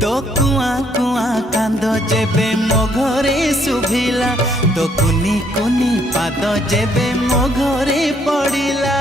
तो कुआ कुआ कांद जेबे मो घरे शुभिला तो कुनी कुनी पाद जेबे मो घरे पड़िला।